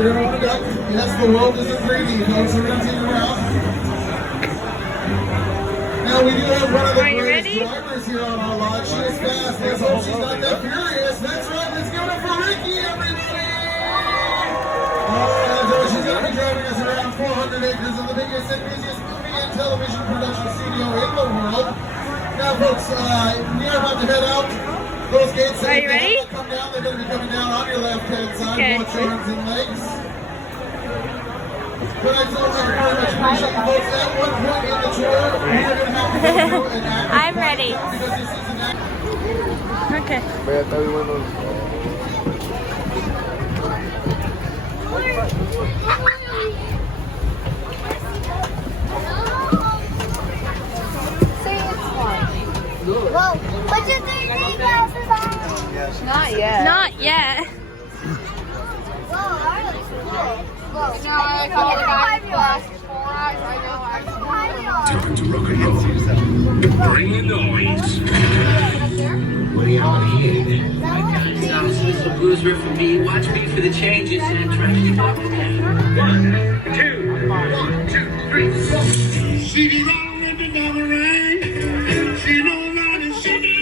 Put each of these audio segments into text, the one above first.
you're going to want to duck. Yes, the world is a 3D, folks. We're going to take a round. Now, we do have one of the greatest drivers here on our lot. She is fast. Let's hope she's not that furious. That's right. Let's give it up for Ricky, everybody. She's going to be driving us around 400 acres of the biggest and busiest movie and television production studio in the world. Now, folks, we are about to head out. Those gates, are you ready? Come down. They're going to be coming down on your left-hand side. Watch your arms and legs. But I told you, very much appreciate you folks. At one point in the tour, we're going to have to go through an act. I'm ready. Because this is an act. Okay. Whoa, put your 3D glasses on. Not yet. Not yet. Whoa, I really cool. Whoa. No, I call the guy with glasses for eyes. I know. Time to rock and roll. Bring the noise. What do you want to hear? Sounds like a blues riff for me. Watch me for the changes and try to keep up with them. 1, 2, 1, 2, 3, 4. She be rolling up and down the rain. She knows how to shake it.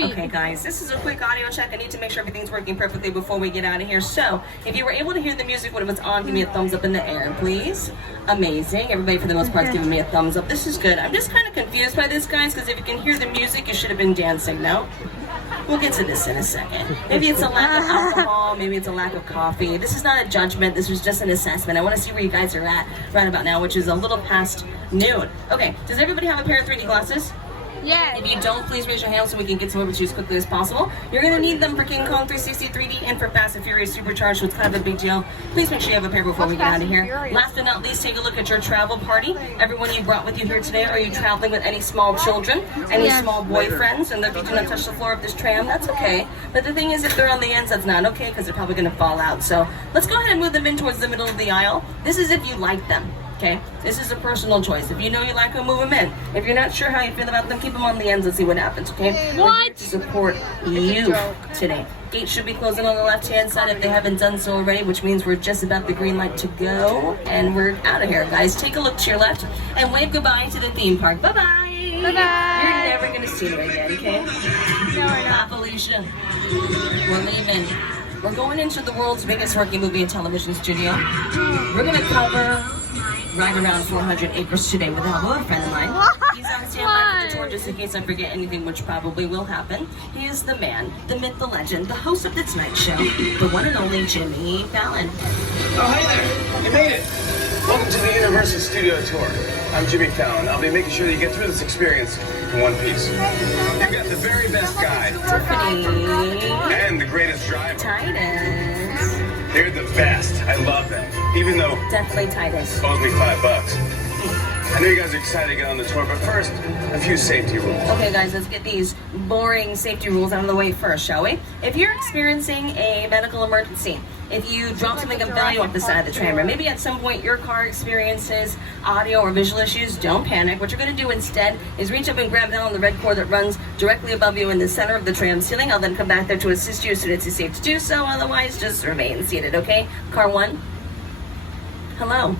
Okay guys, this is a quick audio check. I need to make sure everything's working perfectly before we get out of here. So, if you were able to hear the music when it was on, give me a thumbs up in the air, please. Amazing. Everybody for the most part is giving me a thumbs up. This is good. I'm just kind of confused by this, guys, because if you can hear the music, you should have been dancing, no? We'll get to this in a second. Maybe it's a lack of alcohol, maybe it's a lack of coffee. This is not a judgment, this is just an assessment. I want to see where you guys are at right about now, which is a little past noon. Okay, does everybody have a pair of 3D glasses? Yeah. If you don't, please raise your hand so we can get some over to you as quickly as possible. You're going to need them for King Kong 360 3D and for Fast and Furious Supercharged, so it's kind of a big deal. Please make sure you have a pair before we get out of here. Last but not least, take a look at your travel party. Everyone you brought with you here today, are you traveling with any small children, any small boyfriends? And if you do not touch the floor of this tram, that's okay. But the thing is, if they're on the ends, that's not okay because they're probably going to fall out. So let's go ahead and move them in towards the middle of the aisle. This is if you like them. Okay, this is a personal choice. If you know you like them, move them in. If you're not sure how you feel about them, keep them on the ends and see what happens, okay? We're here to support you today. Gates should be closing on the left-hand side if they haven't done so already, which means we're just about the green light to go. And we're out of here, guys. Take a look to your left and wave goodbye to the theme park. Bye-bye. Bye-bye. You're never going to see me again, okay? No, we're not. Felicia. We're leaving. We're going into the world's biggest working movie and television studio. We're going to cover right around 400 acres today with a help of a friend of mine. He's on standby for the tour just in case I forget anything, which probably will happen. He is the man, the myth, the legend, the host of the Tonight Show, the one and only Jimmy Fallon. Oh, hey there! You made it! Welcome to the Universal Studio Tour. I'm Jimmy Fallon. I'll be making sure that you get through this experience in one piece. You've got the very best guide. Tiffany. And the greatest driver. Titus. They're the best. I love them. Even though Definitely Titus. owes me $5. I know you guys are excited to get on the tour, but first, a few safety rules. Okay guys, let's get these boring safety rules out of the way first, shall we? If you're experiencing a medical emergency, if you drop something of value off the side of the tram, or maybe at some point your car experiences audio or visual issues, don't panic. What you're going to do instead is reach up and grab down on the red cord that runs directly above you in the center of the tram ceiling. I'll then come back there to assist you as soon as it's safe to do so. Otherwise, just remain seated, okay? Car 1. Hello.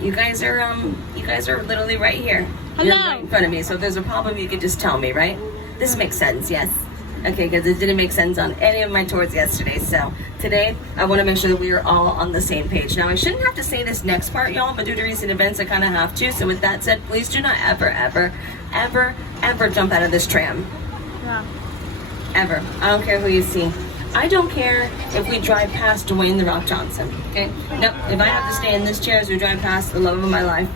You guys are literally right here. Hello. You're right in front of me. So if there's a problem, you could just tell me, right? This makes sense, yes. Okay, because it didn't make sense on any of my tours yesterday. So today, I want to make sure that we are all on the same page. Now, I shouldn't have to say this next part, y'all, but due to recent events, I kind of have to. So with that said, please do not ever, ever, ever, ever jump out of this tram. Yeah. Ever. I don't care who you see. I don't care if we drive past Dwayne "The Rock" Johnson, okay? No, if I have to stay in this chair as we drive past the love of my life,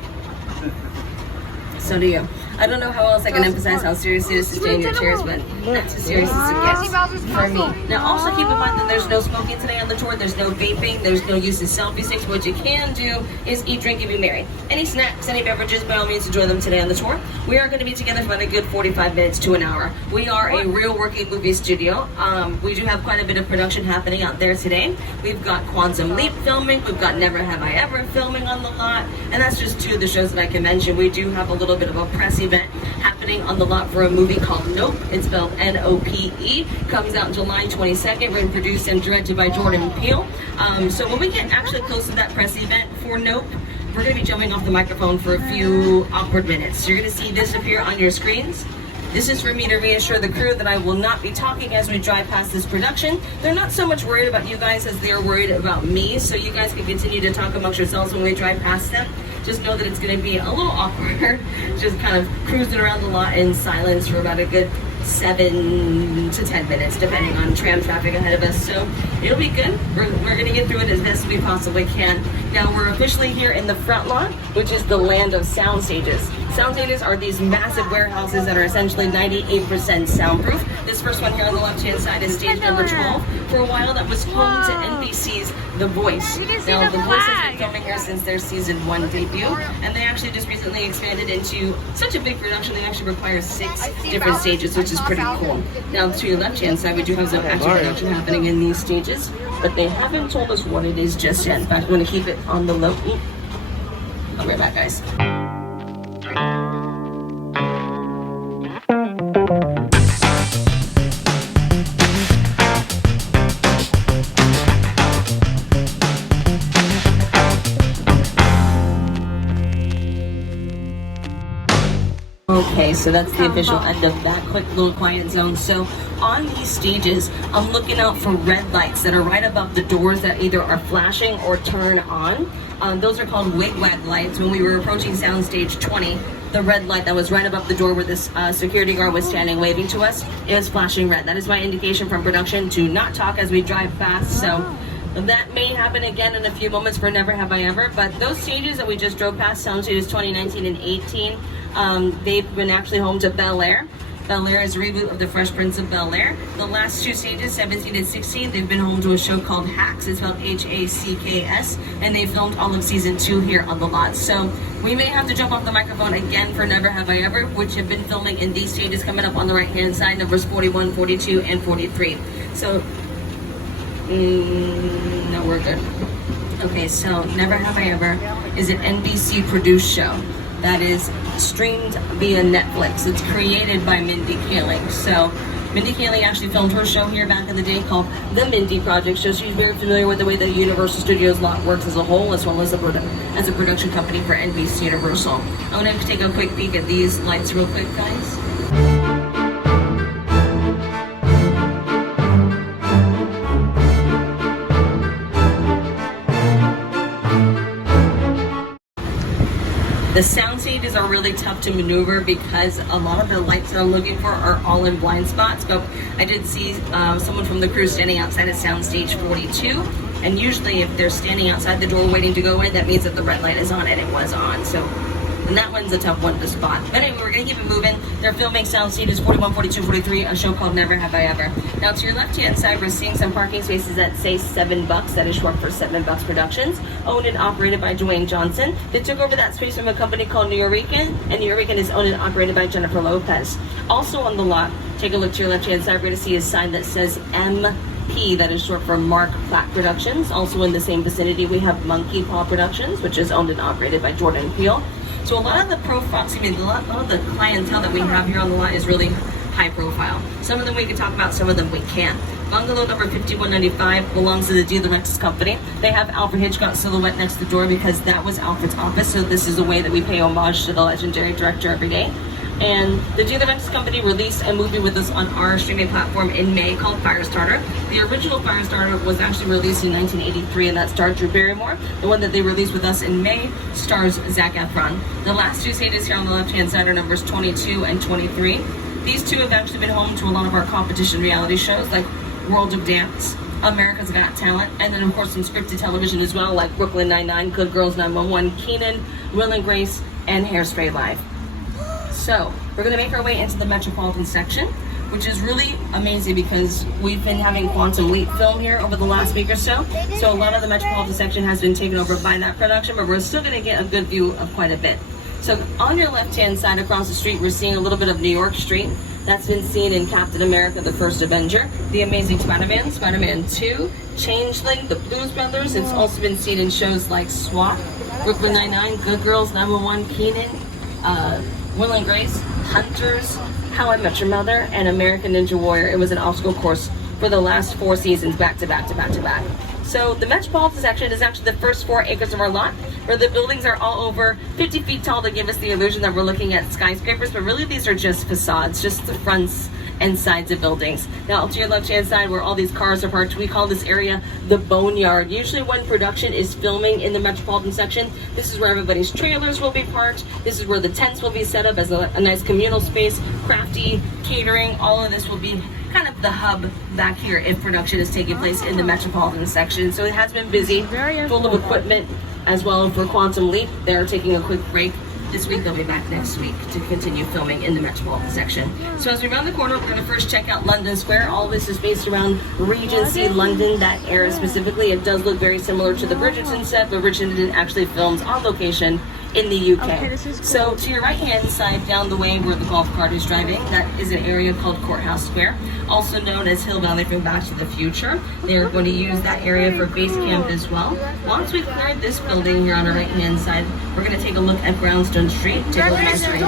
so do you. I don't know how else I can emphasize how serious it is to stay in your chairs, but that's as serious as it gets for me. Now, also keep in mind that there's no smoking today on the tour, there's no vaping, there's no use of selfie sticks. What you can do is eat, drink, and be merry. Any snacks, any beverages, by all means, enjoy them today on the tour. We are going to be together for about a good 45 minutes to an hour. We are a real working movie studio. We do have quite a bit of production happening out there today. We've got Quantum Leap filming, we've got Never Have I Ever filming on the lot, and that's just two of the shows that I can mention. We do have a little bit of a press event event happening on the lot for a movie called Nope. It's spelled N-O-P-E. Comes out July 22nd, written, produced, and directed by Jordan Peele. So when we get actually close to that press event for Nope, we're going to be jumping off the microphone for a few awkward minutes. You're going to see this appear on your screens. This is for me to reassure the crew that I will not be talking as we drive past this production. They're not so much worried about you guys as they are worried about me, so you guys can continue to talk amongst yourselves when we drive past them. Just know that it's going to be a little awkward, just kind of cruising around the lot in silence for about a good 7 to 10 minutes, depending on tram traffic ahead of us. So it'll be good. We're going to get through it as best we possibly can. Now we're officially here in the front lot, which is the land of sound stages. Sound stages are these massive warehouses that are essentially 98% soundproof. This first one here on the left-hand side is stage number 12. For a while, that was home to NBC's The Voice. Now, The Voice has been filming here since their season 1 debut, and they actually just recently expanded into such a big production, they actually require 6 different stages, which is pretty cool. Now, to your left-hand side, we do have some action production happening in these stages, but they haven't told us what it is just yet. In fact, we're going to keep it on the low. I'll be right back, guys. Okay, so that's the official end of that quick little quiet zone. So on these stages, I'm looking out for red lights that are right above the doors that either are flashing or turn on. Those are called wig-wag lights. When we were approaching soundstage 20, the red light that was right above the door where this security guard was standing waving to us is flashing red. That is my indication from production to not talk as we drive fast. So that may happen again in a few moments for Never Have I Ever, but those stages that we just drove past, sound stages 2019 and 18, they've been actually home to Bel Air. Bel Air is a reboot of The Fresh Prince of Bel Air. The last 2 stages, 17 and 16, they've been home to a show called Hacks. It's spelled H-A-C-K-S, and they filmed all of season 2 here on the lot. So we may have to jump off the microphone again for Never Have I Ever, which have been filming in these stages coming up on the right-hand side, numbers 41, 42, and 43. So, no, we're good. Okay, so Never Have I Ever is an NBC produced show that is streamed via Netflix. It's created by Mindy Kaling. So Mindy Kaling actually filmed her show here back in the day called The Mindy Project. So she's very familiar with the way that Universal Studios lot works as a whole, as well as a production company for NBC Universal. I'm gonna take a quick peek at these lights real quick, guys. The sound stages are really tough to maneuver because a lot of the lights that I'm looking for are all in blind spots, but I did see someone from the crew standing outside of sound stage 42, and usually if they're standing outside the door waiting to go in, that means that the red light is on, and it was on. So, and that one's a tough one to spot. But anyway, we're gonna keep it moving. They're filming sound stages 41, 42, 43, a show called Never Have I Ever. Now to your left-hand side, we're seeing some parking spaces that say $7. That is short for $7 Productions, owned and operated by Dwayne Johnson. They took over that space from a company called Nuyorican, and Nuyorican is owned and operated by Jennifer Lopez. Also on the lot, take a look to your left-hand side, we're gonna see a sign that says MP, that is short for Mark Platt Productions. Also in the same vicinity, we have Monkey Paw Productions, which is owned and operated by Jordan Peele. So a lot of the a lot of the clientele that we have here on the lot is really high profile. Some of them we can talk about, some of them we can't. Bungalow number 5195 belongs to the D. Lawrence Company. They have Alfred Hitchcock silhouette next to the door because that was Alfred's office. So this is a way that we pay homage to the legendary director every day. And the D. Lawrence Company released a movie with us on our streaming platform in May called Firestarter. The original Firestarter was actually released in 1983, and that starred Drew Barrymore. The one that they released with us in May stars Zac Efron. The last 2 stages here on the left-hand side are numbers 22 and 23. These 2 have actually been home to a lot of our competition reality shows like World of Dance, America's Got Talent, and then of course some scripted television as well like Brooklyn Nine-Nine, Good Girls 911, Kenan, Will and Grace, and Hairspray Live. So we're going to make our way into the Metropolitan section, which is really amazing because we've been having Quantum Leap film here over the last week or so. So a lot of the Metropolitan section has been taken over by that production, but we're still going to get a good view of quite a bit. So on your left-hand side across the street, we're seeing a little bit of New York Street. That's been seen in Captain America, The First Avenger, The Amazing Spider-Man, Spider-Man 2, Changeling, The Blues Brothers. It's also been seen in shows like SWAT, Brooklyn Nine-Nine, Good Girls 911, Kenan, Will and Grace, Hunters, How I Met Your Mother, and American Ninja Warrior. It was an obstacle course for the last 4 seasons, back to back to back to back. So the Metropolitan section is actually the first 4 acres of our lot, where the buildings are all over 50 feet tall to give us the illusion that we're looking at skyscrapers, but really these are just facades, just the fronts and sides of buildings. Now to your left-hand side where all these cars are parked, we call this area the Boneyard. Usually when production is filming in the Metropolitan section, this is where everybody's trailers will be parked. This is where the tents will be set up as a nice communal space, crafty, catering, all of this will be kind of the hub back here if production is taking place in the Metropolitan section. So it has been busy, full of equipment as well for Quantum Leap. They're taking a quick break. This week, they'll be back next week to continue filming in the Metropolitan section. So as we round the corner, we're going to first check out London Square. All this is based around Regency London, that area specifically. It does look very similar to the Bridgerton set, but Bridgerton actually films on location in the UK. Okay, this is cool. So to your right hand side, down the way where the golf cart is driving, that is an area called Courthouse Square, also known as Hill Valley from Back to the Future. They're going to use that area for base camp as well. Once we've cleared this building here on our right hand side, we're going to take a look at Brownstone Street. Take a look at the street.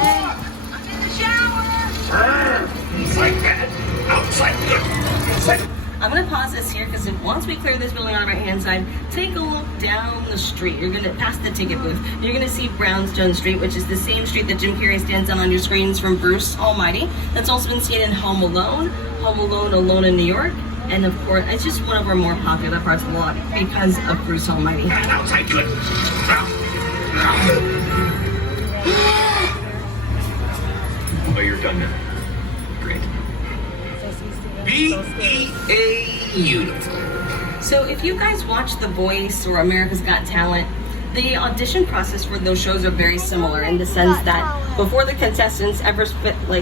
I'm going to pause this here because once we clear this building on the right hand side, take a look down the street. You're going to pass the ticket booth. You're going to see Brownstone Street, which is the same street that Jim Carrey stands on your screens from Bruce Almighty. That's also been seen in Home Alone, Alone in New York, and of course, it's just one of our more popular parts of the lot because of Bruce Almighty. Outside good. Oh, you're done now. Great. Beautiful. So if you guys watch The Voice or America's Got Talent, the audition process for those shows are very similar in the sense that before the contestants ever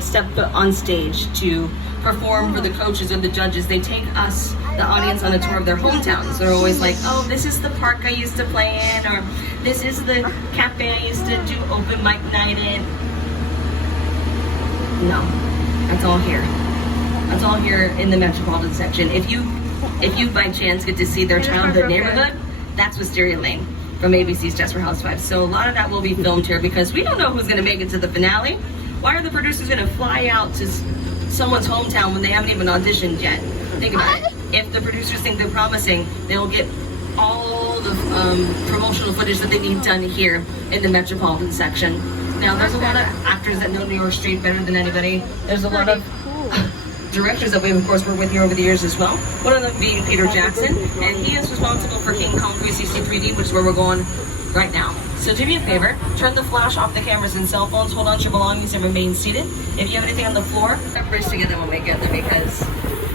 step foot on stage to perform for the coaches or the judges, they take us, the audience, on a tour of their hometowns. They're always like, oh, this is the park I used to play in, or this is the cafe I used to do open mic night in. No, that's all here. That's all here in the Metropolitan section. If you by chance get to see their childhood neighborhood, that's Wisteria Lane from ABC's Desperate Housewives. So a lot of that will be filmed here because we don't know who's going to make it to the finale. Why are the producers going to fly out to someone's hometown when they haven't even auditioned yet? Think about it. If the producers think they're promising, they'll get all the promotional footage that they need done here in the Metropolitan section. Now, there's a lot of actors that know New York Street better than anybody. There's a lot of directors that we, of course, worked with here over the years as well. One of them being Peter Jackson, and he is responsible for King Kong 360 3D, which is where we're going right now. So do me a favor, turn the flash off the cameras and cell phones, hold on to your belongings and remain seated. If you have anything on the floor, brace together when we get there because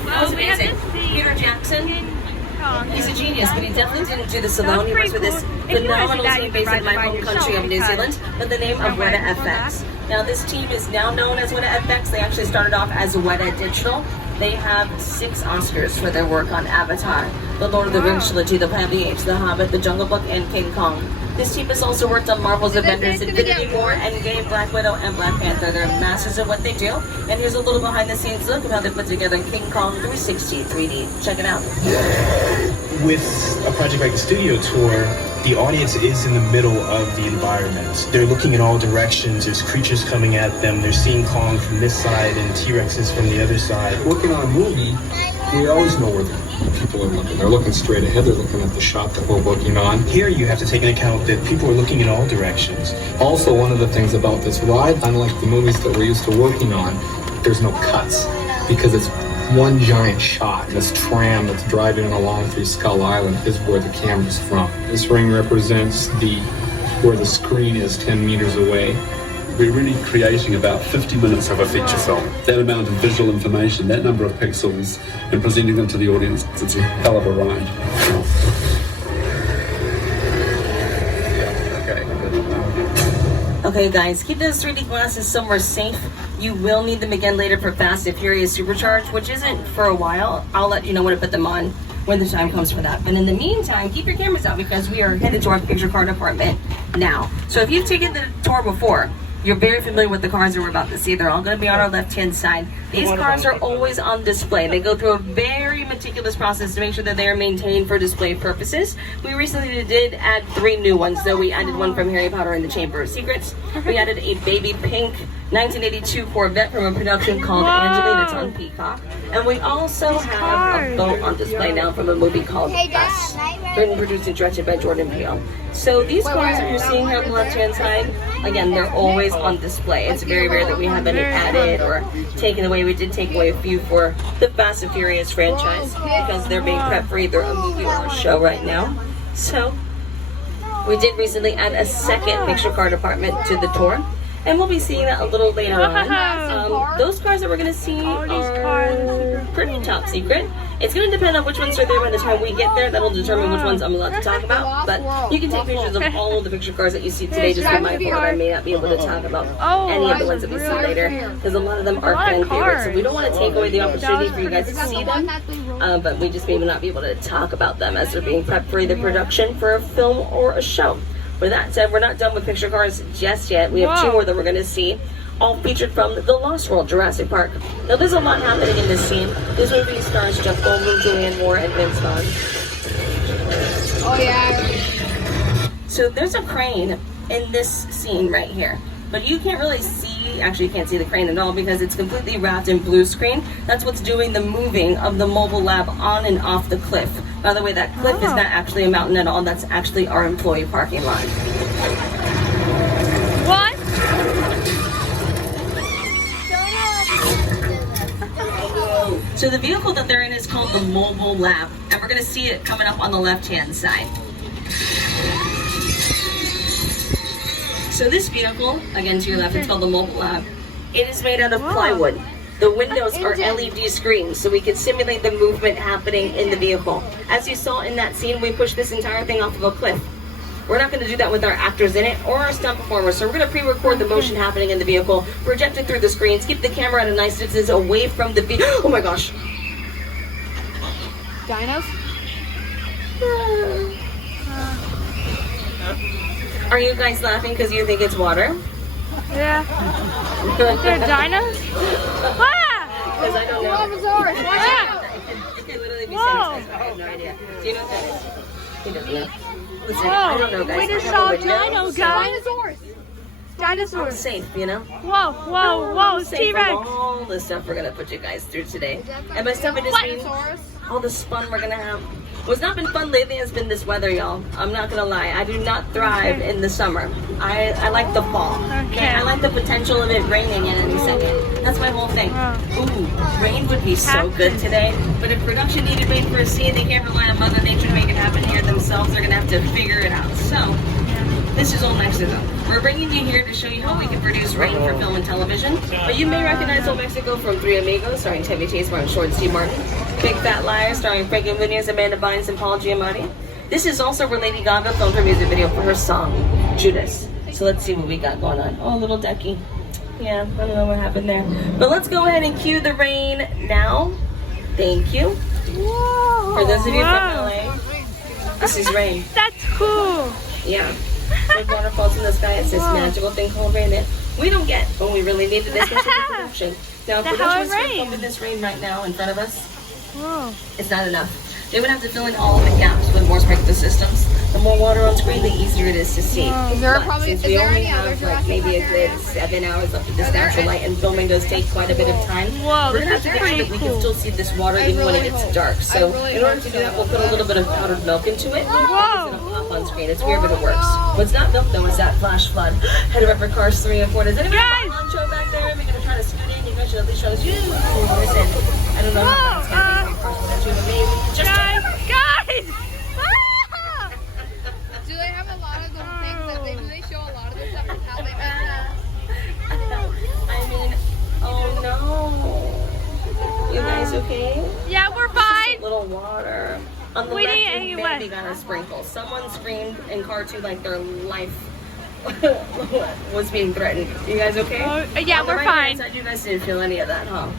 that was amazing. Peter Jackson, he's a genius, but he definitely didn't do this alone. He works with this phenomenal team based in my home country of New Zealand by the name of Weta FX. Now this team is now known as Weta FX. They actually started off as Weta Digital. They have 6 Oscars for their work on Avatar, The Lord of the Rings trilogy, The Planet of the Apes, The Hobbit, The Jungle Book, and King Kong. This team has also worked on Marvel's Avengers, Infinity War, Endgame, Black Widow, and Black Panther. They're masters of what they do. And here's a little behind-the-scenes look at how they put together King Kong 360 3D. Check it out. With a project like the studio tour, the audience is in the middle of the environment. They're looking in all directions. There's creatures coming at them. They're seeing Kong from this side and T-Rexes from the other side. Working on a movie, we always know where the people are looking. They're looking straight ahead. They're looking at the shot that we're working on. Here you have to take into account that people are looking in all directions. Also, one of the things about this ride, unlike the movies that we're used to working on, there's no cuts because it's one giant shot. This tram that's driving along through Skull Island is where the camera's from. This ring represents where the screen is 10 meters away. We're really creating about 50 minutes of a feature film. That amount of visual information, that number of pixels, and presenting them to the audience, it's a hell of a ride. Okay guys, keep those 3D glasses somewhere safe. You will need them again later for Fast and Furious Supercharged, which isn't for a while. I'll let you know when to put them on when the time comes for that. But in the meantime, keep your cameras out because we are headed to our picture car department now. So if you've taken the tour before, you're very familiar with the cars that we're about to see. They're all going to be on our left-hand side. These cars are always on display. They go through a very meticulous process to make sure that they are maintained for display purposes. We recently did add 3 new ones, though. We added one from Harry Potter and the Chamber of Secrets. We added a baby pink 1982 Corvette from a production called Angeline. It's on Peacock. And we also have a boat on display now from a movie called Us, written, produced, and directed by Jordan Peele. So these cars that you're seeing here on the left-hand side, again, they're always on display. It's very rare that we have any added or taken away. We did take away a few for the Fast and Furious franchise because they're being prepped for either a movie or a show right now. So we did recently add a second picture car department to the tour. And we'll be seeing that a little later on. Those cars that we're going to see are pretty top secret. It's going to depend on which ones are there by the time we get there. That'll determine which ones I'm allowed to talk about. But you can take pictures of all of the picture cars that you see today. Just be mindful that I may not be able to talk about any of the ones that we see later, because a lot of them are fan favorites. So we don't want to take away the opportunity for you guys to see them. But we just may not be able to talk about them as they're being prepped for either production for a film or a show. With that said, we're not done with picture cars just yet. We have two more that we're going to see, all featured from The Lost World, Jurassic Park. Now, there's a lot happening in this scene. This movie stars Jeff Goldblum, Julianne Moore, and Vince Vaughn. Oh, yeah. So there's a crane in this scene right here. But you can't really see, actually you can't see the crane at all because it's completely wrapped in blue screen. That's what's doing the moving of the mobile lab on and off the cliff. By the way, that cliff is not actually a mountain at all. That's actually our employee parking lot. What? So the vehicle that they're in is called the mobile lab. And we're going to see it coming up on the left-hand side. So this vehicle, again to your left, it's called the Mobile Lab. It is made out of plywood. The windows are LED screens, so we can simulate the movement happening in the vehicle. As you saw in that scene, we pushed this entire thing off of a cliff. We're not going to do that with our actors in it or our stunt performers, so we're going to pre-record the motion happening in the vehicle, project it through the screens, keep the camera at a nice distance away from the vehicle. Oh my gosh. Dinos? Are you guys laughing because you think it's water? Yeah. They're dinos? Because I don't know. It could literally be saying I have no idea. Do you know what that is? He doesn't know. Listen, I don't know, guys. We just saw dino, guys. Dinosaurs. Safe, you know? Whoa, whoa, whoa, T-Rex. All the stuff we're going to put you guys through today. And by stuff, I just mean all this fun we're going to have. What's not been fun lately has been this weather, y'all. I'm not gonna lie. I do not thrive in the summer. I like the fall. Okay. I like the potential of it raining in any second. That's my whole thing. Ooh, rain would be so good today. But if production needed rain for a scene, they can't rely on Mother Nature to make it happen here themselves. They're gonna have to figure it out. So this is Old Mexico. We're bringing you here to show you how we can produce rain for film and television. But you may recognize Old Mexico from Three Amigos, starring Chevy Chase, Martin Short, and Steve Martin. Big Fat Liar, starring Frankie Muniz, Amanda Bynes, and Paul Giamatti. This is also where Lady Gaga filmed her music video for her song, Judas. So let's see what we got going on. Oh, little ducky. Yeah, I don't know what happened there. But let's go ahead and cue the rain now. Thank you. Whoa. For those of you from LA, this is rain. That's cool. Yeah. With waterfalls in the sky, it's this magical thing called rain that we don't get when we really need it, especially for production. Now, if production was to film with this rain right now in front of us, it's not enough. They would have to fill in all of the gaps with more sprinkler systems. The more water on screen, the easier it is to see. Is there Since we only have like maybe a good 7 hours left of this natural light, and filming does take quite a bit of time, we're gonna have to make sure that we can still see this water even when it gets dark. So in order to do that, we'll put a little bit of powdered milk into it. It's gonna pop on screen. It's weird, but it works. What's not milk though is that flash flood. Head over for cars 3 and 4. Does anybody have a poncho back there? We're gonna try to scoot in. You guys should at least show us. Listen, I don't know how it's gonna be. Guys! Do they have a lot of those things that they show a lot of the stuff and how they make it? I mean, oh no. You guys okay? Yeah, we're fine. A little water. On the We left, didn't we maybe got a sprinkle. Someone screamed in car 2 like their life was being threatened. You guys okay? Yeah, we're fine. You guys didn't feel any of that, huh?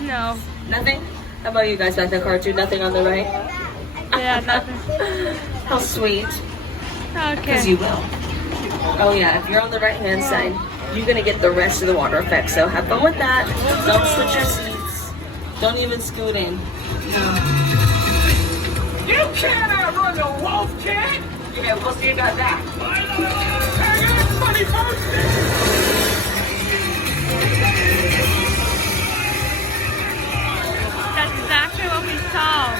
No. Nothing? How about you guys back in car 2? Nothing on the right? Yeah, nothing. How sweet. Okay. Because you will. Oh yeah, if you're on the right-hand side, you're going to get the rest of the water effect. So have fun with that. Don't switch your seats. Don't even scoot in. No. You can't outrun the wolf, kid! Yeah, we'll see about that. Hey, everybody, folks! That's exactly what we saw.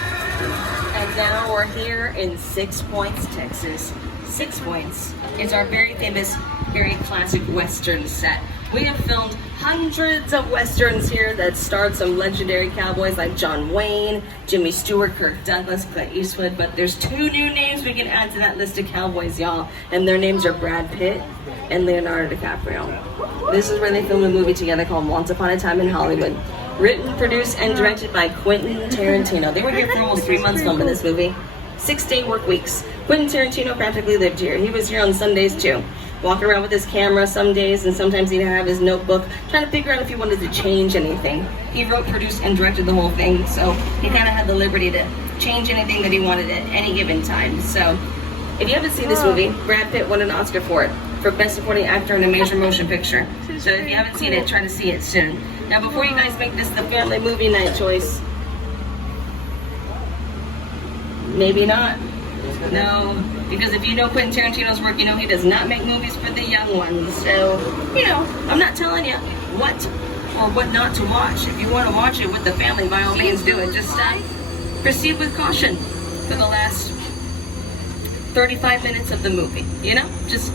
And now we're here in 6 Points, Texas. 6 Points. It's our very famous, very classic Western set. We have filmed hundreds of Westerns here that starred some legendary cowboys like John Wayne, Jimmy Stewart, Kirk Douglas, Clint Eastwood, but there's 2 new names we can add to that list of cowboys, y'all. And their names are Brad Pitt and Leonardo DiCaprio. This is where they filmed a movie together called Once Upon a Time in Hollywood. Written, produced, and directed by Quentin Tarantino. They were here for almost 3 months filming this movie. 6-day work weeks. Quentin Tarantino practically lived here. He was here on Sundays too. Walking around with his camera some days, and sometimes he'd have his notebook, trying to figure out if he wanted to change anything. He wrote, produced, and directed the whole thing, so he kind of had the liberty to change anything that he wanted at any given time. So, if you haven't seen this movie, Brad Pitt won an Oscar for it, for Best Supporting Actor in a Major Motion Picture. So if you haven't seen it, try to see it soon. Now, before you guys make this the family movie night choice, maybe not. No, because if you know Quentin Tarantino's work, you know he does not make movies for the young ones. So, you know, I'm not telling you what or what not to watch. If you want to watch it with the family, by all means do it. Just proceed with caution for the last 35 minutes of the movie. You know, just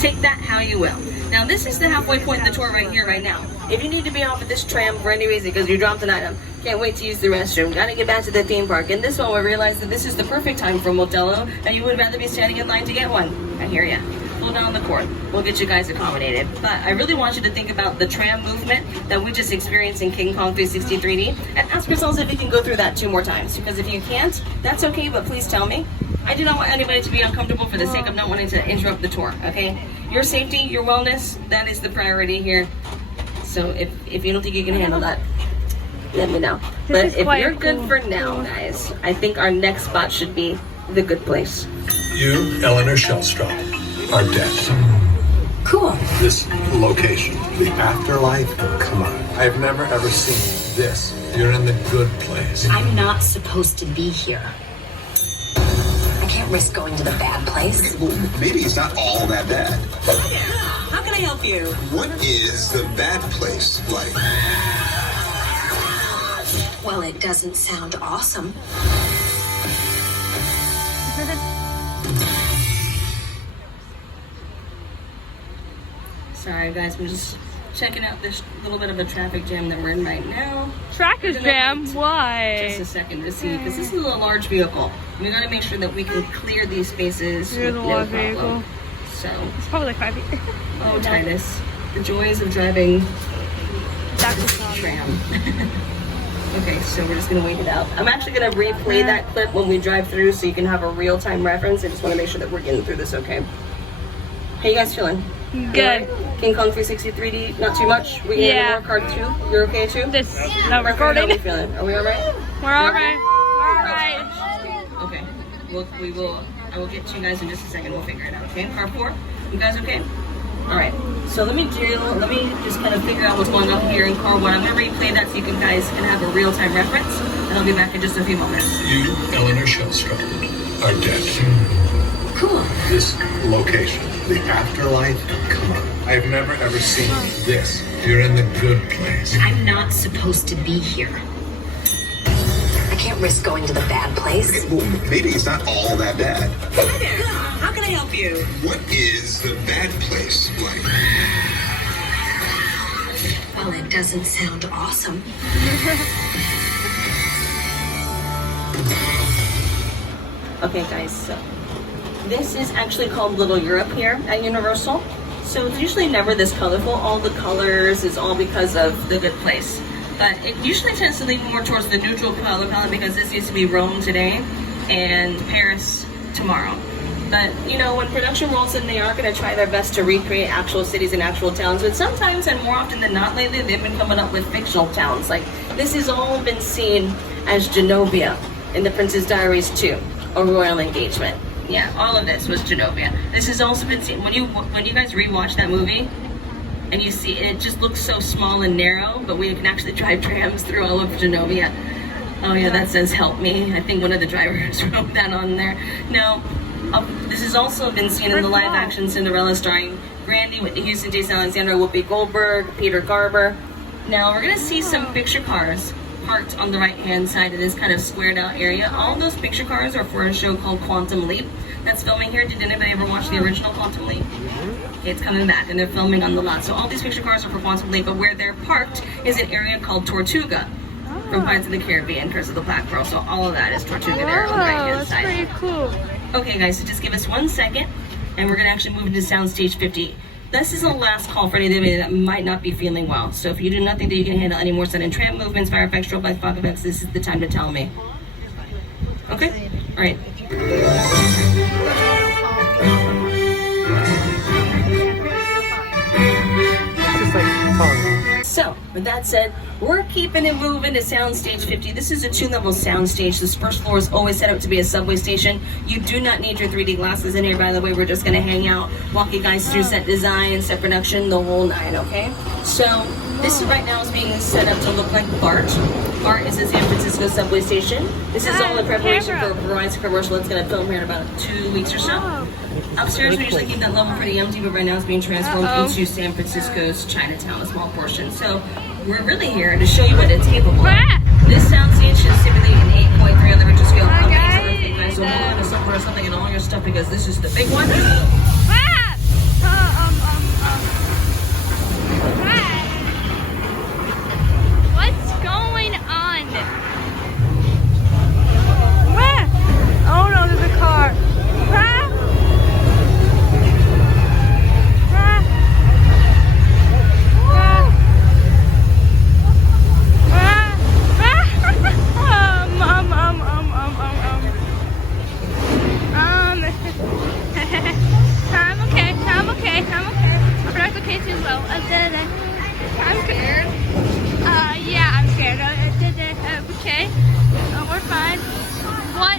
take that how you will. Now, this is the halfway point in the tour right here, right now. If you need to be off of this tram for any reason because you dropped an item, can't wait to use the restroom, gotta get back to the theme park, and this one we realized that this is the perfect time for a Modelo, and you would rather be standing in line to get one. I hear ya. Pull down the cord. We'll get you guys accommodated. But I really want you to think about the tram movement that we just experienced in King Kong 360 3D, and ask yourselves if you can go through that 2 more times. Because if you can't, that's okay, but please tell me. I do not want anybody to be uncomfortable for the sake of not wanting to interrupt the tour, okay? Your safety, your wellness, that is the priority here. So if you don't think you can handle that, let me know. But if you're good for now, guys, I think our next spot should be the good place. You, Eleanor Shellstrop, are dead. Cool. This location, the afterlife, come on. I've never ever seen this. You're in the good place. I'm not supposed to be here. I can't risk going to the bad place. Well, maybe it's not all that bad. How can I help you? What is the bad place like? Well, it doesn't sound awesome. Sorry, guys, I'm just checking out this little bit of a traffic jam that we're in right now. Traffic jam? Why? Just a second to see, because this is a large vehicle. We gotta make sure that we can clear these spaces with no problem. So it's probably like 5 years. Oh, Titus, the joys of driving tram. Okay, so we're just gonna wait it out. I'm actually gonna replay that clip when we drive through, so you can have a real-time reference. I just want to make sure that we're getting through this okay. How you guys feeling? Good. King Kong 360 3D, not too much. We can have more card too. You're okay too? This not recording. How are we feeling? Are we alright? We're alright. We're alright. Okay. I will get to you guys in just a second. We'll figure it out. Okay. Car 4. You guys okay? All right. So let me just kind of figure out what's going on here in car 1. I'm gonna replay that so you guys can have a real-time reference, and I'll be back in just a few moments. You, Eleanor Shellstrop, are dead. Cool. This location, the afterlife, come on. I've never ever seen this. You're in the good place. I'm not supposed to be here. I can't risk going to the bad place. Well, maybe it's not all that bad. Hi there. How can I help you? What is the bad place like? Well, it doesn't sound awesome. Okay, guys, so this is actually called Little Europe here at Universal. So it's usually never this colorful. All the colors is all because of the good place. But it usually tends to lean more towards the neutral color palette because this used to be Rome today and Paris tomorrow. But, you know, when production rolls in, they are going to try their best to recreate actual cities and actual towns. But sometimes, and more often than not lately, they've been coming up with fictional towns. Like, this has all been seen as Genovia in The Princess Diaries 2, A Royal Engagement. Yeah, all of this was Genovia. This has also been seen, when you guys rewatch that movie, and you see, it just looks so small and narrow, but we can actually drive trams through all of Genovia. Oh yeah, that says help me. I think one of the drivers wrote that on there. No, this has also been seen in the live-action Cinderella starring Brandy, Whitney Houston, Jason Alexander, Whoopi Goldberg, Peter Garber. Now we're gonna see some picture cars parked on the right-hand side of this kind of squared out area. All those picture cars are for a show called Quantum Leap that's filming here. Did anybody ever watch the original Quantum Leap? Okay, it's coming back and they're filming on the lot. So all these picture cars are for Quantum Leap, but where they're parked is an area called Tortuga from Pirates of the Caribbean, Curse of the Black Pearl. So all of that is Tortuga there on the right-hand side. That's pretty cool. Okay guys, so just give us 1 second and we're gonna actually move into Soundstage 50. This is the last call for anybody that might not be feeling well. So if you do nothing that you can handle any more sudden tramp movements, fire effects, strobe lights, fog effects, this is the time to tell me. Okay? All right. So, with that said, we're keeping it moving to Soundstage 50. This is a 2-level soundstage. This first floor is always set up to be a subway station. You do not need your 3D glasses in here, by the way. We're just gonna hang out, walk you guys through set design, set production, the whole nine, okay? So, this right now is being set up to look like BART. BART is the San Francisco subway station. This is all in preparation for a Verizon commercial that's gonna film here in about 2 weeks or so. Upstairs, we usually keep that level pretty empty, but right now it's being transformed into San Francisco's Chinatown, a small portion. So we're really here to show you what it's capable of. This soundstage is typically an 8.3 on the Richter scale. So if you guys will move into somewhere or something and all your stuff because this is the big one. What's going on? Oh no, there's a car. I'm okay. My brother's okay too, well. I'm scared. Yeah, I'm scared. Okay. We're fine. What?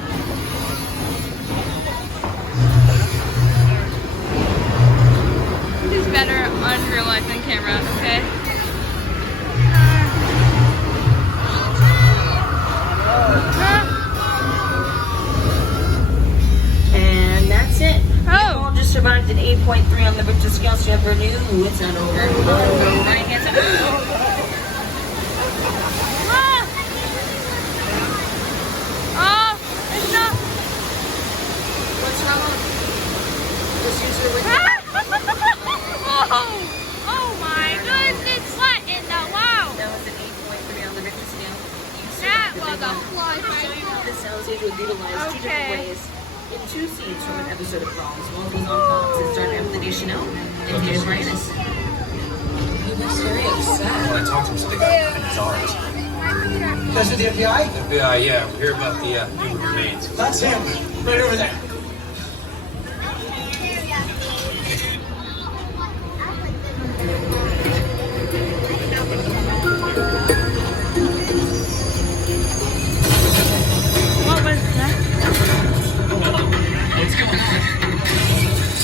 This is better on real life than camera, okay? And that's it. You all just survived an 8.3 on the Richter scale, so you have renew. It's not over. Right hand side. It's not. What's wrong? Just use your window. Oh my goodness, what in the wow? That was an 8.3 on the Richter scale. That was a fly. The soundstage was utilized 2 different ways. In 2 scenes from an episode of Bronze. One was on Fox and starred Anthony Deschanel and Taylor Moranis. He looks very upset. When I talked to him, so they got bizarre. You guys with the FBI? FBI, yeah. We hear about the human remains. That's him. Right over there. What was that? What's going on?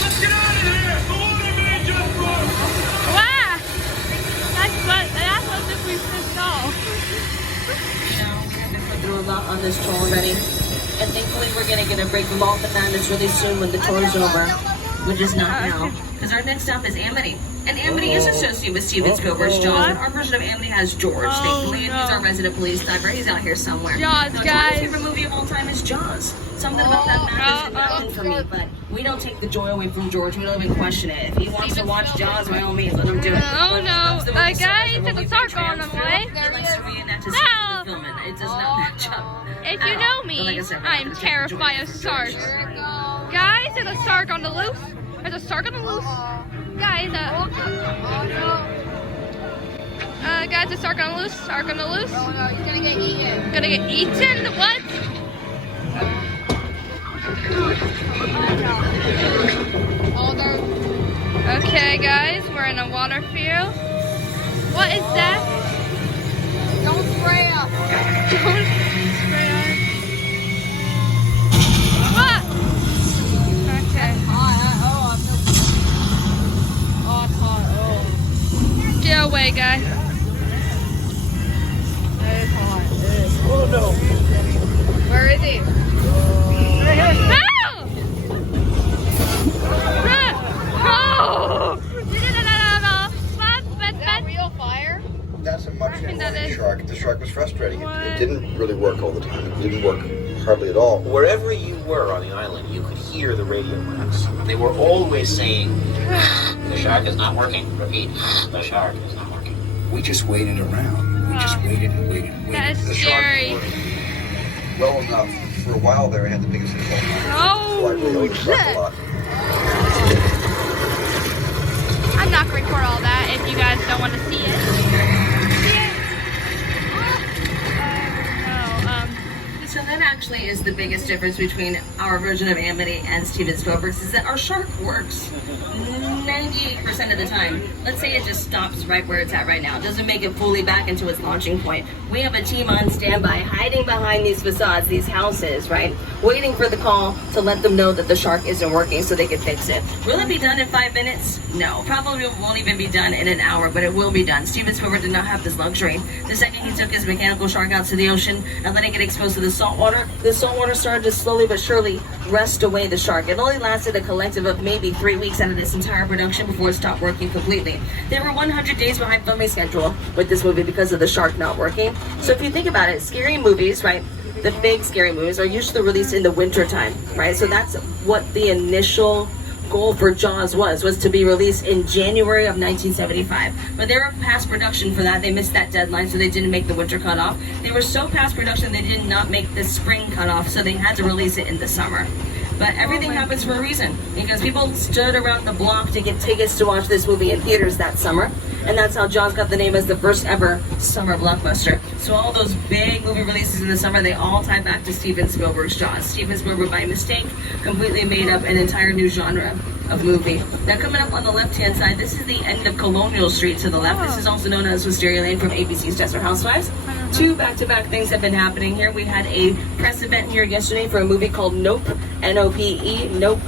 Let's get out of here! The water main just broke! Wow! That's what this we pissed off. We've been through a lot on this tour already. And thankfully we're going to get a break from all the madness really soon when the tour is over. Which is not now. Because our next stop is Amity. And Amity is associated with Steven Spielberg's Jaws, but our version of Amity has George. They believe he's our resident police diver. He's out here somewhere. Jaws, now, guys. My favorite movie of all time is Jaws. Something about that madness is nothing for me, but we don't take the joy away from George. We don't even question it. If he wants to watch Jaws, by all means, let him do it. Oh no, guys, there's a shark on the way. He likes to reenact his No. film, and it does not match up. If you know me, I'm terrified of sharks. Guys, there's a shark on the loose. There's a shark on the loose. Guys, guys, a shark on the loose. Shark on the loose. Oh no, he's gonna get eaten. Gonna get eaten? What? Okay, guys, we're in a water field. What is that? Don't spray us. Don't spray us. What? Okay. It's hot. Get away, guys. It's hot. Oh no. Where is he? No! No! hardly at all. Wherever you were on the island, you could hear the radio waves. They were always saying, the shark is not working. Repeat, the shark is not working. We just waited around. We just waited and waited and waited. That is The scary. shark worked well enough. For a while there, I had the biggest hit. Oh, So I really overslept a lot. I'm not gonna record all that if you guys don't want to see it. So that actually is the biggest difference between our version of Amity and Steven Spielberg's, is that our shark works 98% of the time. Let's say it just stops right where it's at right now. It doesn't make it fully back into its launching point. We have a team on standby hiding behind these facades, these houses, right? Waiting for the call to let them know that the shark isn't working so they can fix it. Will it be done in 5 minutes? No, probably won't even be done in an hour, but it will be done. Steven Spielberg did not have this luxury. The second he took his mechanical shark out to the ocean and let it get exposed to the salt water started to slowly but surely rest away the shark. It only lasted a collective of maybe 3 weeks out of this entire production before it stopped working completely. They were 100 days behind filming schedule with this movie because of the shark not working. So if you think about it, scary movies, right? The big scary movies are usually released in the winter time, right? So that's what the initial goal for Jaws was to be released in January of 1975. But they were past production for that. They missed that deadline, so they didn't make the winter cutoff. They were so past production they did not make the spring cutoff, so they had to release it in the summer. But everything happens for a reason, because people stood around the block to get tickets to watch this movie in theaters that summer. And that's how Jaws got the name as the first ever summer blockbuster. So all those big movie releases in the summer, they all tie back to Steven Spielberg's Jaws. Steven Spielberg, by mistake, completely made up an entire new genre of movie. Now coming up on the left-hand side, this is the end of Colonial Street to the left. This is also known as Wisteria Lane from ABC's Desperate Housewives. Two back-to-back things have been happening here. We had a press event here yesterday for a movie called Nope, N-O-P-E, Nope.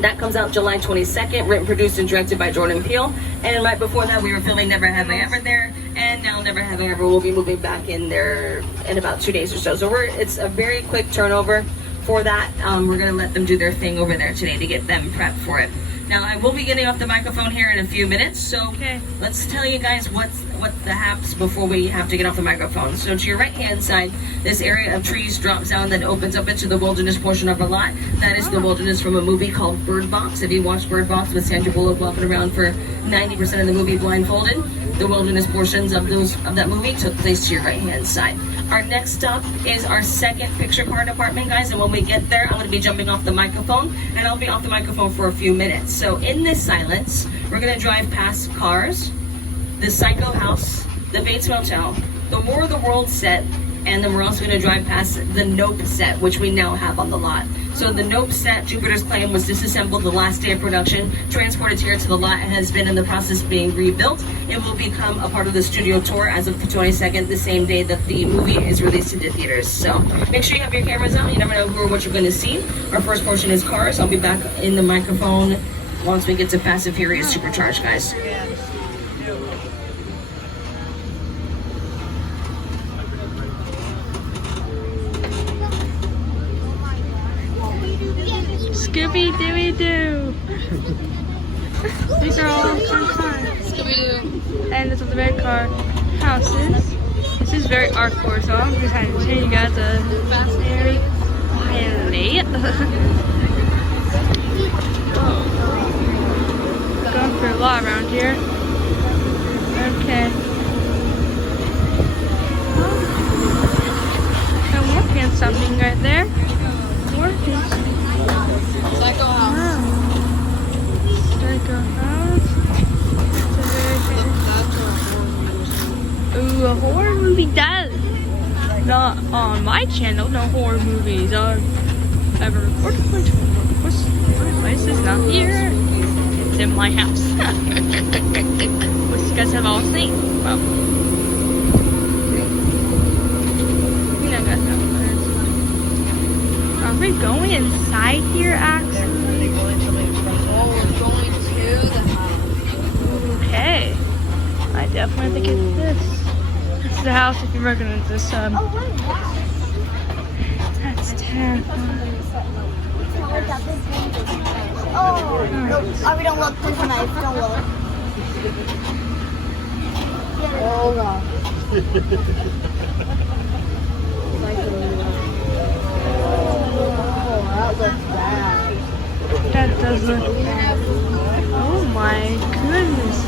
That comes out July 22nd, written, produced, and directed by Jordan Peele. And right before that, we were filming Never Have I Ever there, and now Never Have I Ever will be moving back in there in about 2 days or so. So it's a very quick turnover for that. We're gonna let them do their thing over there today to get them prepped for it. Now, I will be getting off the microphone here in a few minutes, so let's tell you guys what the haps before we have to get off the microphone. So to your right-hand side, this area of trees drops down, then opens up into the wilderness portion of our lot. That is the wilderness from a movie called Bird Box. If you watched Bird Box with Sandra Bullock walking around for 90% of the movie blindfolded, the wilderness portions of that movie took place to your right-hand side. Our next stop is our second picture car department, guys, and when we get there, I'm going to be jumping off the microphone, and I'll be off the microphone for a few minutes. So in this silence, we're going to drive past cars, the Psycho House, the Bates Motel, the War of the Worlds set, and then we're also going to drive past the Nope set, which we now have on the lot. So the Nope set, Jupiter's Claim, was disassembled the last day of production, transported here to the lot, and has been in the process of being rebuilt. It will become a part of the studio tour as of the 22nd, the same day that the movie is released into theaters. So make sure you have your cameras out. You never know who or what you're going to see. Our first portion is cars. I'll be back in the microphone once we get to Fast and Furious Supercharged, guys. Scooby-Dooby-Doo. These are all fun cars. Scooby-Doo. And this is the red car houses. This is very hardcore, so I'm just trying to show you guys a fascinating late. Going for a lot around here. Okay. I'm working on something right there. Working. Psycho House. Psycho House. Ooh, a horror movie does. Not on my channel. No horror movies are ever recorded. Of course, my place is not here. It's in my house. Which you guys have all seen. Well, you know, guys know. Are we going inside here, actually? Oh, we're going to the house. Okay. I definitely think it's this. This is the house if you're working at this That's terrifying. Oh, we don't look. There's a knife. Don't look. Oh, God. Oh my goodness.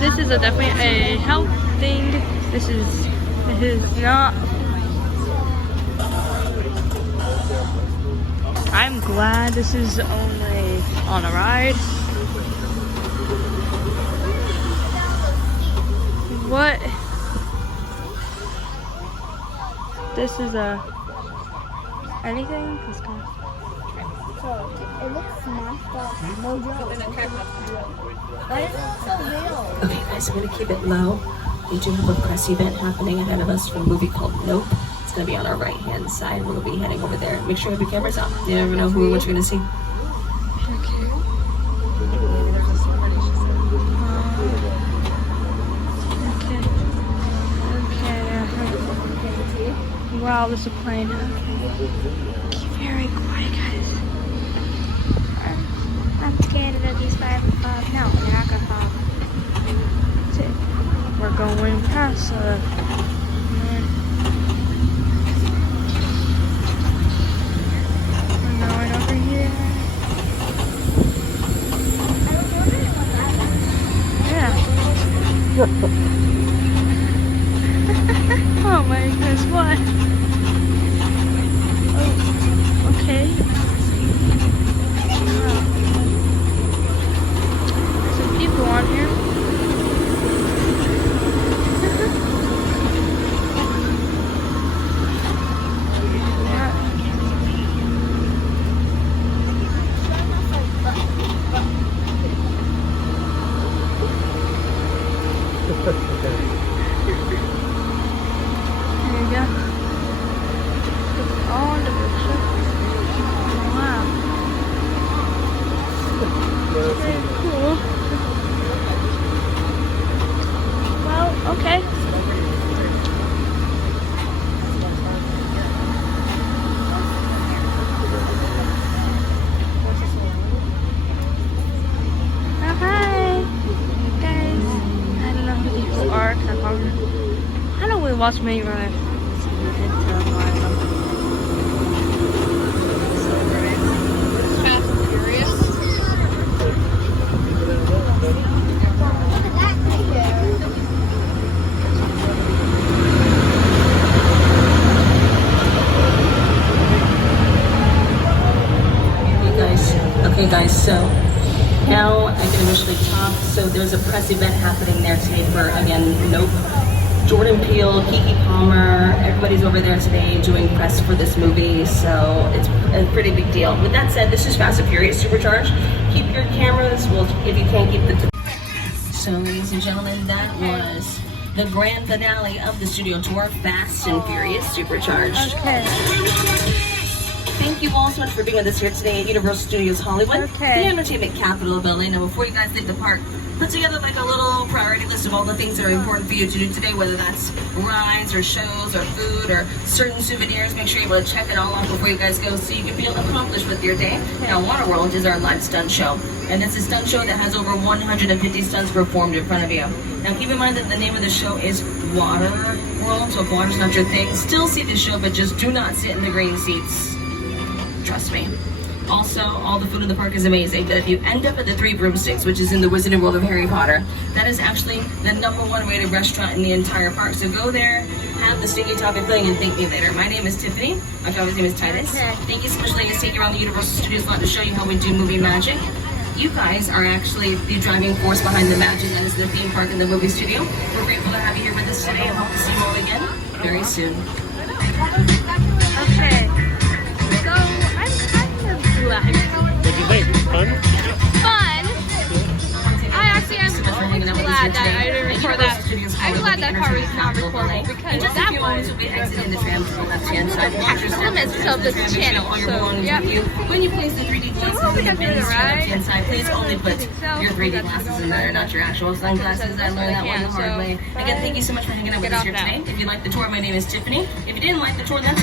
This is definitely a health thing. This is not. I'm glad this is only on a ride. What? This is anything? This guy. It looks smashed up. No joke. Why is it so real? Okay, guys, I'm gonna keep it low. We do have a press event happening ahead of us for a movie called Nope. It's gonna be on our right-hand side. We'll be heading over there. Make sure you have your cameras on. You never know who or what you're gonna see. Wow, this is a plane. Keep very quiet, guys. I'm scared of these 5 o'clock. No, they're not gonna fall. We're going past we're going over here. Yeah. Oh my goodness, what? Oh, okay. Wow. Some people on here. There you go. On the picture. Wow. Very cool. Well, okay. I don't really watch many rides. Fast and Furious. Okay guys, so now I can initially talk. So there's a press event happening there today for, again, Nope. Jordan Peele, Keke Palmer, everybody's over there today doing press for this movie, so it's a pretty big deal. With that said, this is Fast and Furious Supercharged. Keep your cameras, well, if you can't keep the... So, ladies and gentlemen, that was the grand finale of the studio tour, Fast and Furious Supercharged. Okay. Thank you all so much for being with us here today at Universal Studios Hollywood, the entertainment capital of LA. Now, before you guys leave the park, put together like a little priority list of all the things that are important for you to do today, whether that's rides or shows or food or certain souvenirs. Make sure you're able to check it all off before you guys go so you can feel accomplished with your day. Now, Waterworld is our live stunt show, and it's a stunt show that has over 150 stunts performed in front of you. Now, keep in mind that the name of the show is Waterworld, so if water's not your thing, still see the show, but just do not sit in the green seats. Trust me. Also, all the food in the park is amazing, but if you end up at the Three Broomsticks, which is in the Wizarding World of Harry Potter, that is actually the #1 rated restaurant in the entire park. So go there, have the sticky toffee pudding, and thank me later. My name is Tiffany. My family's name is Titus. Thank you so much, ladies, taking around the Universal Studios lot to show you how we do movie magic. You guys are actually the driving force behind the magic that is the theme park and the movie studio. We're grateful to have you here with us today and hope to see you all again very soon. Okay. So, I'm kind of glad. What do you think? Fun? Fun! I actually am glad that I didn't record that. I'm glad that part was not recorded because that one has limits of this channel. So, yep. When you place the 3D glasses in the middle inside, please only put your 3D glasses in there, not your actual sunglasses. I learned that one the hard way. Again, thank you so much for hanging out with us here today. If you liked the tour, my name is Tiffany. If you didn't like the tour, that's